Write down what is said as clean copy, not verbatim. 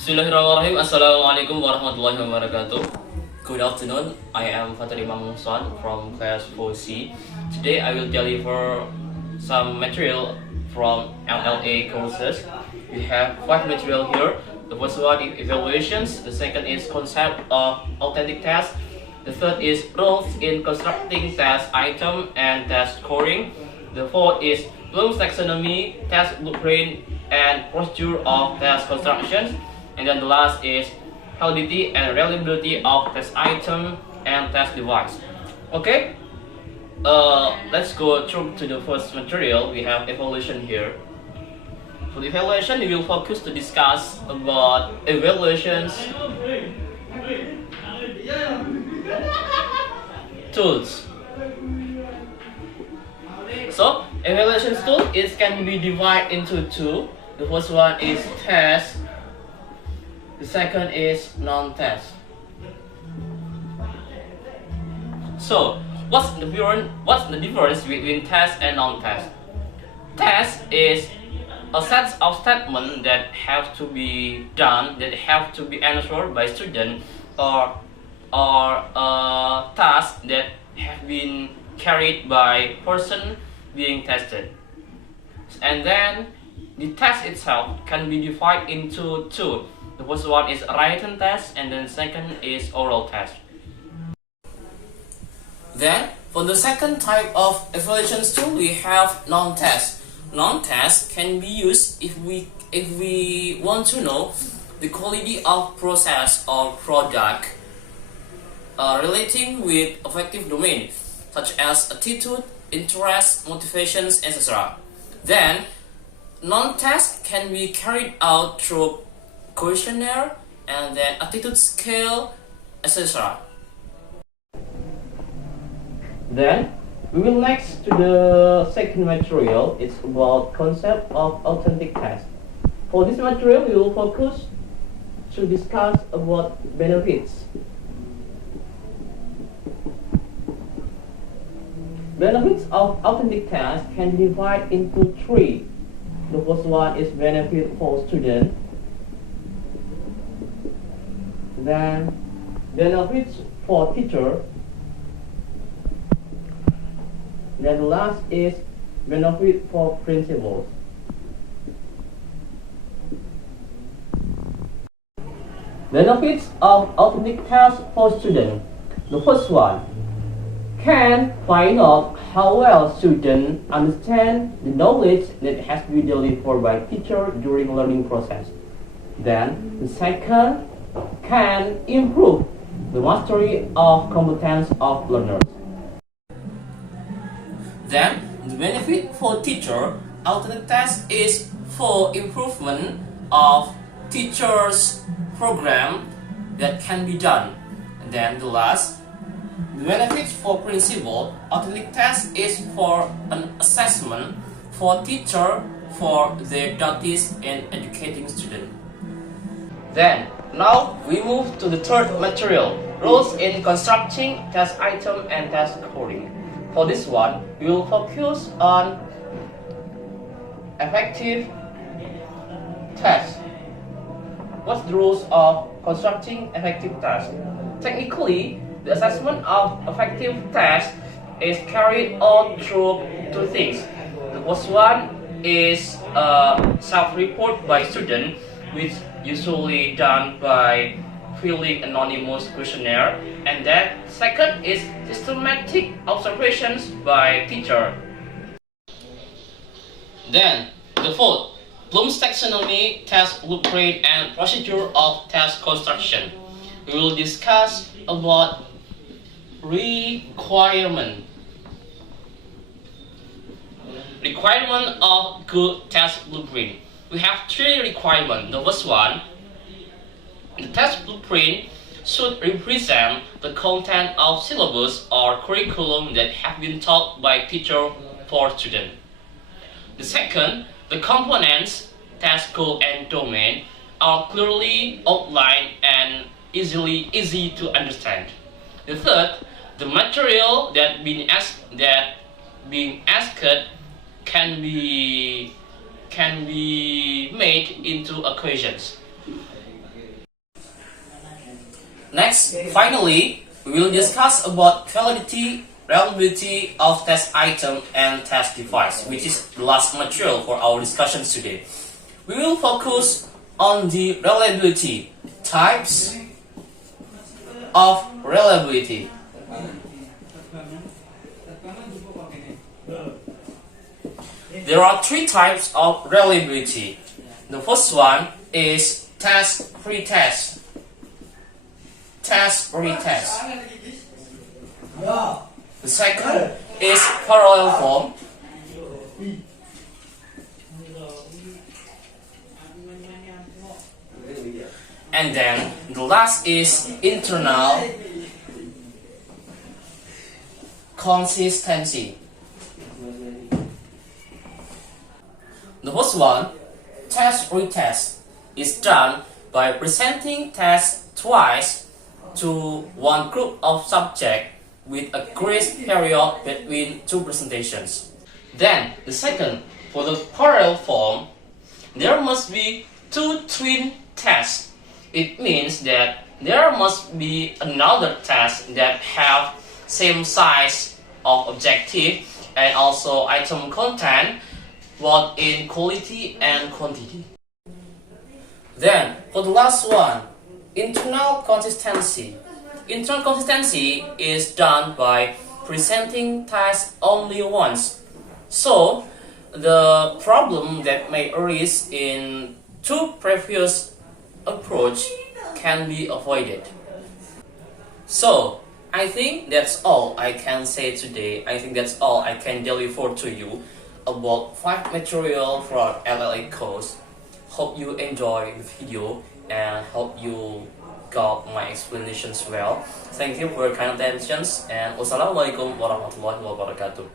Bismillahirrahmanirrahim. Assalamualaikum warahmatullahi wabarakatuh. Good afternoon. I am Fatur Imam Muhson from class 4C. Today I will deliver some material from LLA courses. We have 5 material here. The first one is evaluations. The second is concept of authentic test. The third is rules in constructing test item and test scoring. The fourth is Bloom's taxonomy, test blueprint, and procedure of test construction. And then the last is validity and reliability of test item and test device. Okay, let's go through to the first material. We have evaluation here. For the evaluation, we will focus to discuss about evaluations tools. So evaluation tool can be divided into two. The first one is test. The second is non-test. So, what's the difference between test and non-test? Test is a set of statements that have to be done, that have to be answered by student, or tasks that have been carried by person being tested. And then the test itself can be divided into two. The first one is written test, and then second is oral test. Then, for the second type of evaluation tool, we have non-test. Non-test can be used if we want to know the quality of process or product relating with affective domain, such as attitude, interest, motivations, etc. Then, non-test can be carried out through questionnaire and then attitude scale, etc. Then we will next to the second material. It's about concept of authentic test. For this material, we will focus to discuss about benefits. Benefits of authentic test can be divided into three. The first one is benefit for student. Then benefits for teacher. Then the last is benefit for principals. Benefits of authentic test for student. The first one can find out how well students understand the knowledge that has to be delivered by teacher during learning process. Then the second can improve the mastery of competence of learners. Then the benefit for teacher, authentic test is for improvement of teachers' program that can be done. And then the last, the benefits for principal, authentic test is for an assessment for teacher for their duties in educating students. Then, now we move to the third material, rules in constructing test item and test scoring. For this one, we will focus on effective test. What's the rules of constructing effective test? Technically, the assessment of effective test is carried out through two things. The first one is self-report by student, which usually done by filling anonymous questionnaire, and then second is systematic observations by teacher. Then the fourth, Bloom's taxonomy, test blueprint, and procedure of test construction. We will discuss about requirement of good test blueprint. We have three requirements. The first one, the test blueprint should represent the content of syllabus or curriculum that have been taught by teacher for student. The second, the components, task goal and domain are clearly outlined and easy to understand. The third, the material that being asked can be made into equations. Next, finally, we will discuss about validity, reliability of test item and test device, which is the last material for our discussions today. We will focus on the reliability, types of reliability. There are three types of reliability. The first one is test-retest. Test-retest. The second is parallel form. And then the last is internal consistency. The first one, test-retest, is done by presenting tests twice to one group of subjects with a grace period between two presentations. Then, the second, for the parallel form, there must be two twin tests. It means that there must be another test that have same size of objective and also item content, both in quality and quantity. Then, for the last one, internal consistency. Internal consistency is done by presenting tests only once. So, the problem that may arise in two previous approach can be avoided. So, I think that's all I can say today. I think that's all I can deliver to you about 5 material for LLA course. Hope you enjoy the video and hope you got my explanations well. Thank you for your kind attention and wassalamualaikum warahmatullahi wabarakatuh.